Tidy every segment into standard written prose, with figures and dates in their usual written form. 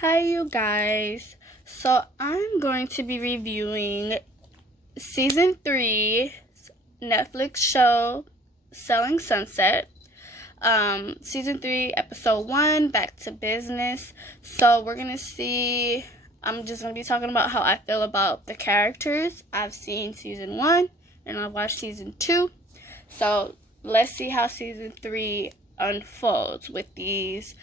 Hi, you guys. So, I'm going to be reviewing season 3 Netflix show Selling Sunset. Season 3, episode 1, Back to Business. So, I'm just going to be talking about how I feel about the characters. I've seen season 1 and I've watched season 2. So, let's see how season 3 unfolds with these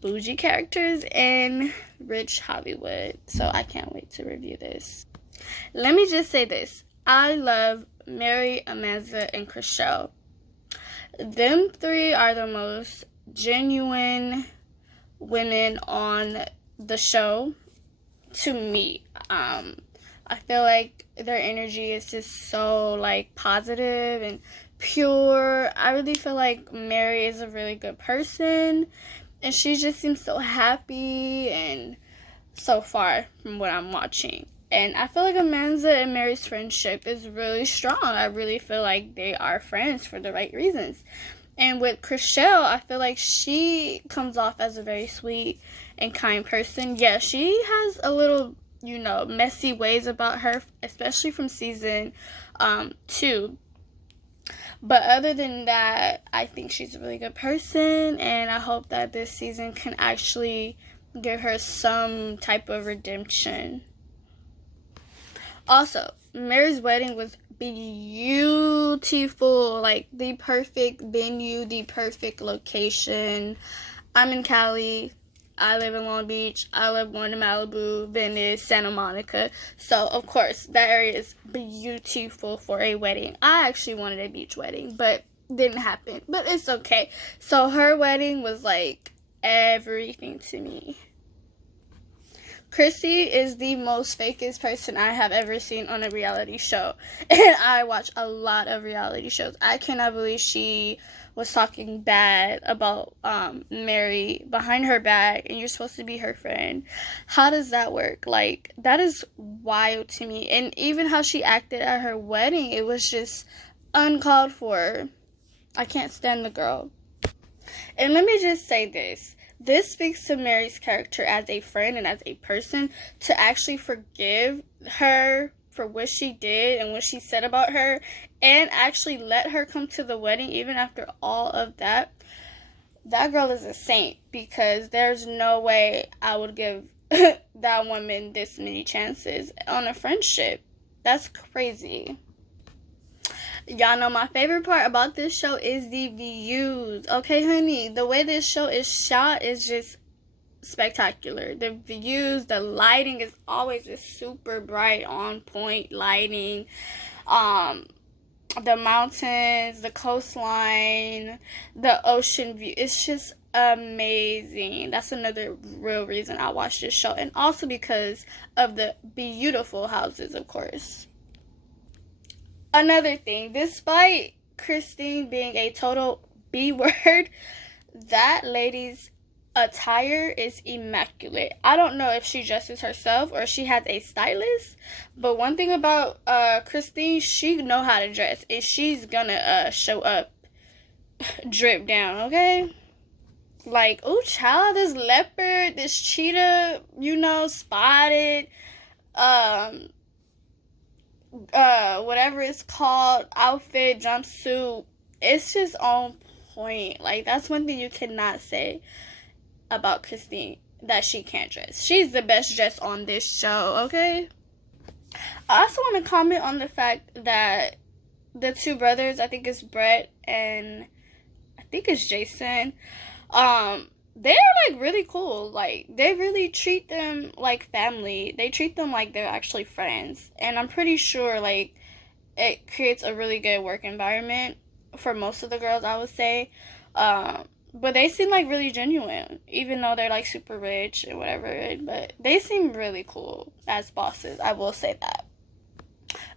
bougie characters in rich Hollywood. So I can't wait to review this. Let me just say this. I love Mary, Amanda, and Chriselle. Them three are the most genuine women on the show to me. I feel like their energy is just so positive and pure. I really feel like Mary is a really good person. And she just seems so happy and so far from what I'm watching. And I feel like Amanda and Mary's friendship is really strong. I really feel like they are friends for the right reasons. And with Chriselle, I feel like she comes off as a very sweet and kind person. Yeah, she has a little, messy ways about her, especially from season 2. But other than that, I think she's a really good person, and I hope that this season can actually give her some type of redemption. Also, Mary's wedding was beautiful, the perfect venue, the perfect location. I'm in Cali. I live in Long Beach. I love going to Malibu, Venice, Santa Monica. So, of course, that area is beautiful for a wedding. I actually wanted a beach wedding, but didn't happen. But it's okay. So, her wedding was everything to me. Chrissy is the most fakest person I have ever seen on a reality show. And I watch a lot of reality shows. I cannot believe she was talking bad about Mary behind her back, and you're supposed to be her friend. How does that work? That is wild to me. And even how she acted at her wedding, it was just uncalled for. I can't stand the girl. And let me just say this. This speaks to Mary's character as a friend and as a person, to actually forgive her for what she did and what she said about her, and actually let her come to the wedding even after all of that. That girl is a saint, because there's no way I would give that woman this many chances on a friendship. That's crazy. Y'all know my favorite part about this show is the views. Okay, honey, the way this show is shot is just spectacular. The views, the lighting is always just super bright, on point lighting. The mountains, the coastline, the ocean view. It's just amazing. That's another real reason I watch this show. And also because of the beautiful houses, of course. Another thing, despite Christine being a total B-word, that lady's attire is immaculate. I don't know if she dresses herself or she has a stylist, but one thing about Christine, she know how to dress, and she's gonna show up drip down, okay? Oh child, this leopard, this cheetah, spotted, whatever it's called, outfit, jumpsuit, it's just on point. That's one thing you cannot say about Christine, that she can't dress. She's the best dressed on this show, okay? I also want to comment on the fact that the two brothers, I think it's Brett and I think it's Jason, they're really cool. They really treat them like family. They treat them like they're actually friends. And I'm pretty sure it creates a really good work environment for most of the girls, I would say. But they seem really genuine, even though they're super rich and whatever. But they seem really cool as bosses, I will say that.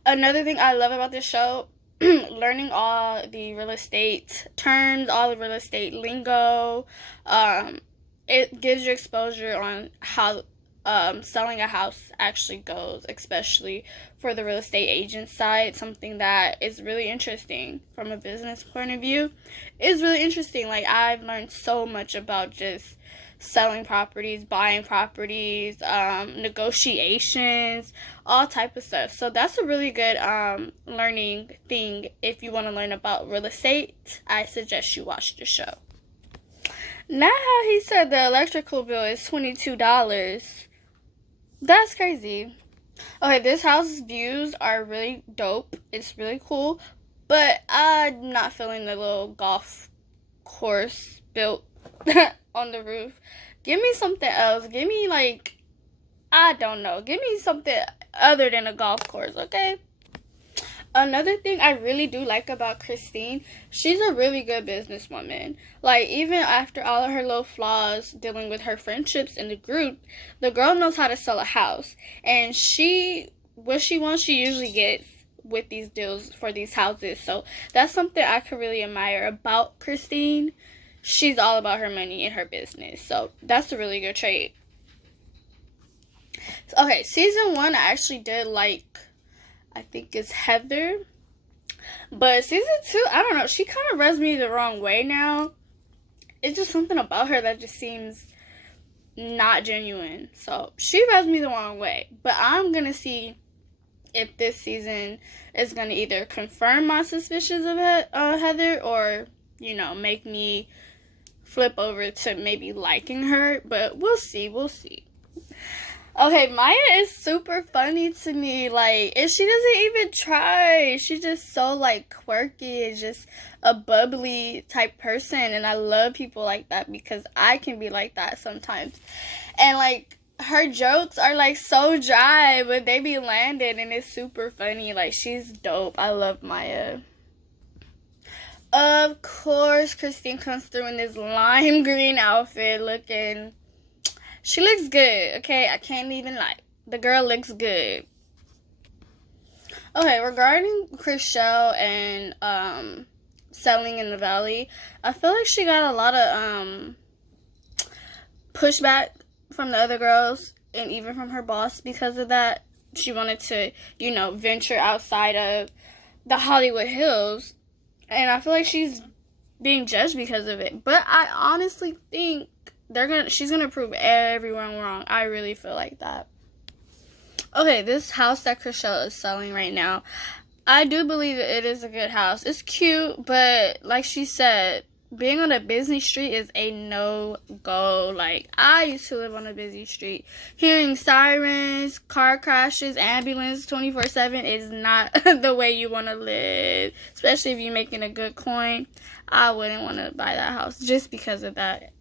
Another thing I love about this show, learning all the real estate terms, all the real estate lingo. It gives you exposure on how selling a house actually goes, especially for the real estate agent side. Something that is really interesting from a business point of view. It's really interesting. I've learned so much about just selling properties, buying properties, negotiations, all type of stuff. So that's a really good learning thing. If you want to learn about real estate, I suggest you watch the show. Now he said the electrical bill is $22. That's crazy. Okay, this house's views are really dope. It's really cool. But I'm not feeling the little golf course built on the roof. Give me something else. Give me, like, I don't know. Give me something other than a golf course, okay? Another thing I really do like about Christine, she's a really good businesswoman. Like, even after all of her little flaws dealing with her friendships in the group, the girl knows how to sell a house. And what she wants, she usually gets with these deals for these houses. So that's something I could really admire about Christine. She's all about her money and her business. So that's a really good trait. Okay, season 1 I actually did like, I think it's Heather. But season 2, I don't know, she kind of rubs me the wrong way now. It's just something about her that just seems not genuine. So she rubs me the wrong way. But I'm going to see if this season is going to either confirm my suspicions of Heather or, you know, make me flip over to maybe liking her. But we'll see. Okay, Maya is super funny to me. Like, and she doesn't even try. She's just so, like, quirky and just a bubbly type person. And I love people like that because I can be like that sometimes. And, like, her jokes are, like, so dry, but they be landing and it's super funny. Like, she's dope. I love Maya. Of course, Christine comes through in this lime green outfit looking... She looks good, okay? I can't even lie. The girl looks good. Okay, regarding Chriselle and selling in the Valley, I feel like she got a lot of pushback from the other girls and even from her boss because of that. She wanted to, you know, venture outside of the Hollywood Hills, and I feel like she's being judged because of it. But I honestly think she's gonna prove everyone wrong. I really feel like that. Okay, this house that Chriselle is selling right now, I do believe that it is a good house. It's cute, but like she said, being on a busy street is a no-go. Like, I used to live on a busy street. Hearing sirens, car crashes, ambulance 24/7 is not the way you want to live. Especially if you're making a good coin. I wouldn't want to buy that house just because of that.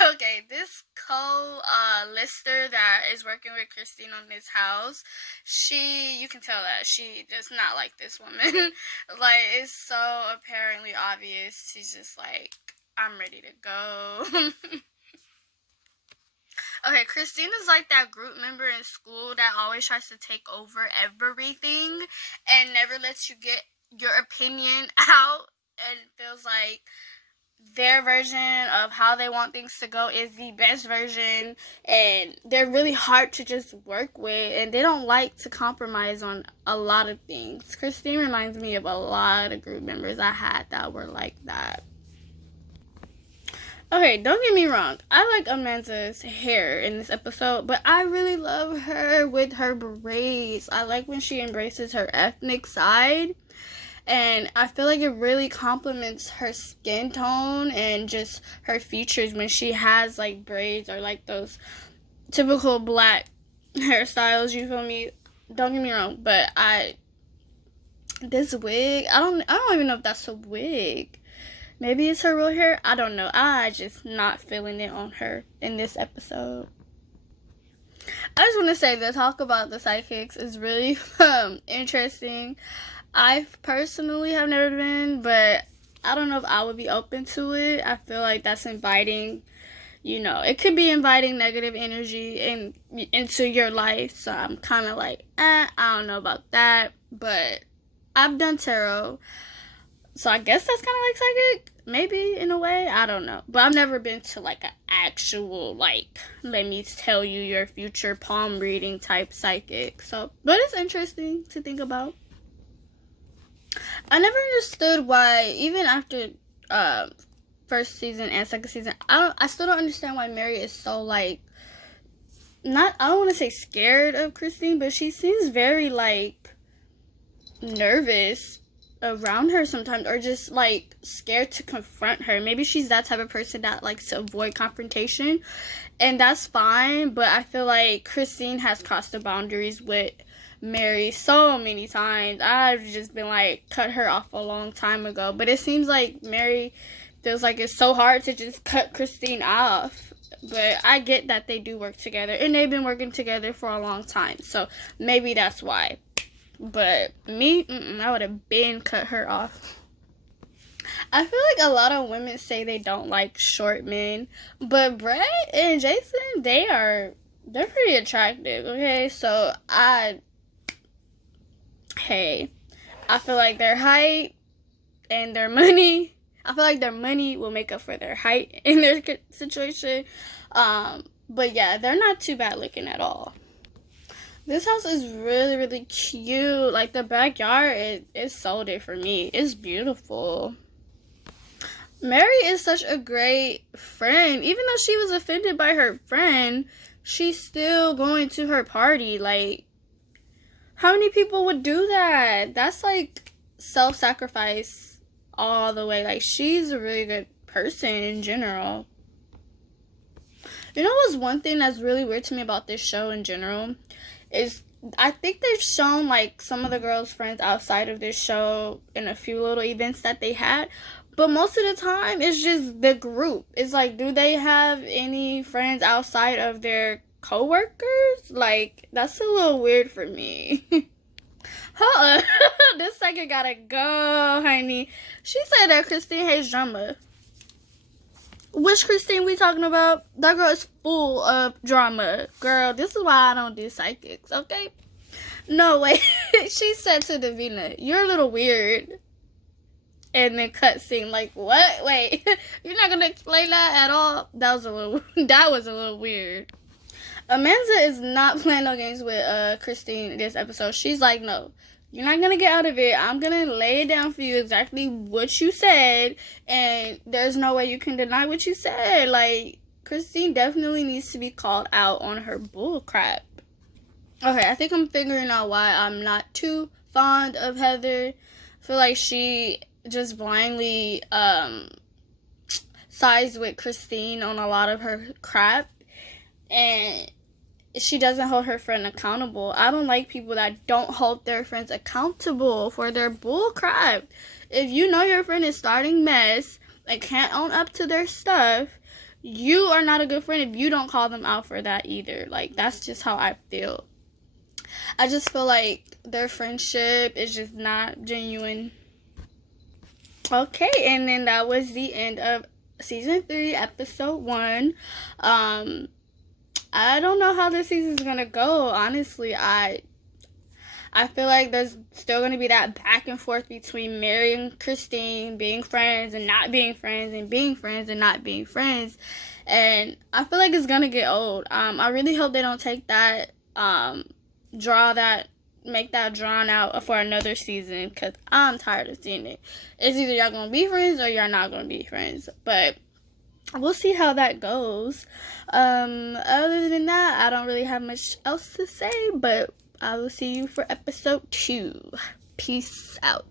Okay, this co-lister that is working with Christine on this house, you can tell that she does not like this woman. Like, it's so apparently obvious. She's just like, I'm ready to go. Okay, Christine is like that group member in school that always tries to take over everything and never lets you get your opinion out, and feels like their version of how they want things to go is the best version, and they're really hard to just work with, and they don't like to compromise on a lot of things. Christine reminds me of a lot of group members I had that were like that. Okay, don't get me wrong, I like Amanda's hair in this episode, but I really love her with her braids. I like when she embraces her ethnic side. And I feel like it really complements her skin tone and just her features when she has, like, braids or, like, those typical black hairstyles, you feel me? Don't get me wrong, but this wig, I don't even know if that's a wig. Maybe it's her real hair. I don't know. I just not feeling it on her in this episode. I just want to say the talk about the sidekicks is really interesting. I personally have never been, but I don't know if I would be open to it. I feel like that's inviting, you know, it could be inviting negative energy into your life. So I'm kind of like, I don't know about that. But I've done tarot, so I guess that's kind of like psychic, maybe in a way. I don't know. But I've never been to like an actual, like, let me tell you your future palm reading type psychic. So, but it's interesting to think about. I never understood why, even after first season and second season, I still don't understand why Mary is so, like, I don't want to say scared of Christine, but she seems very, like, nervous around her sometimes, or just, like, scared to confront her. Maybe she's that type of person that likes to avoid confrontation, and that's fine, but I feel like Christine has crossed the boundaries with Mary so many times. I've just been like, cut her off a long time ago, but it seems like Mary feels like it's so hard to just cut Christine off. But I get that they do work together, and they've been working together for a long time, so maybe that's why. But me, I would have been cut her off. I feel like a lot of women say they don't like short men, but Brett and Jason, they're pretty attractive, okay? So I feel like their height and their money, I feel like their money will make up for their height in their situation. But yeah, they're not too bad looking at all. This house is really, really cute. Like, the backyard is sold it for me. It's beautiful. Mary is such a great friend. Even though she was offended by her friend, she's still going to her party. Like, how many people would do that? That's, like, self-sacrifice all the way. Like, she's a really good person in general. You know what's one thing that's really weird to me about this show in general? Is I think they've shown, like, some of the girls' friends outside of this show in a few little events that they had. But most of the time, it's just the group. It's like, do they have any friends outside of their co-workers? Like, that's a little weird for me. Hold on. This second gotta go, honey. She said that Christine hates drama. Which Christine we talking about? That girl is full of drama. Girl, this is why I don't do psychics, okay? No, wait. She said to Davina, you're a little weird. And then cutscene, like, what? Wait, you're not gonna explain that at all? That was a little weird. Amanda is not playing no games with Christine this episode. She's like, no, you're not gonna get out of it. I'm gonna lay it down for you exactly what you said, and there's no way you can deny what you said. Like, Christine definitely needs to be called out on her bull crap. Okay, I think I'm figuring out why I'm not too fond of Heather. I feel like she just blindly sides with Christine on a lot of her crap, and she doesn't hold her friend accountable. I don't like people that don't hold their friends accountable for their bull crap. If you know your friend is starting mess and can't own up to their stuff, you are not a good friend if you don't call them out for that either. Like, that's just how I feel. I just feel like their friendship is just not genuine. Okay, and then that was the end of season 3, episode 1. I don't know how this season's gonna go, honestly. I feel like there's still gonna be that back and forth between Mary and Christine being friends and not being friends, and being friends and not being friends. And I feel like it's gonna get old. I really hope they don't take that, make that drawn out for another season, because I'm tired of seeing it. It's either y'all gonna be friends or y'all not gonna be friends, but we'll see how that goes. Other than that, I don't really have much else to say, but I will see you for episode 2. Peace out.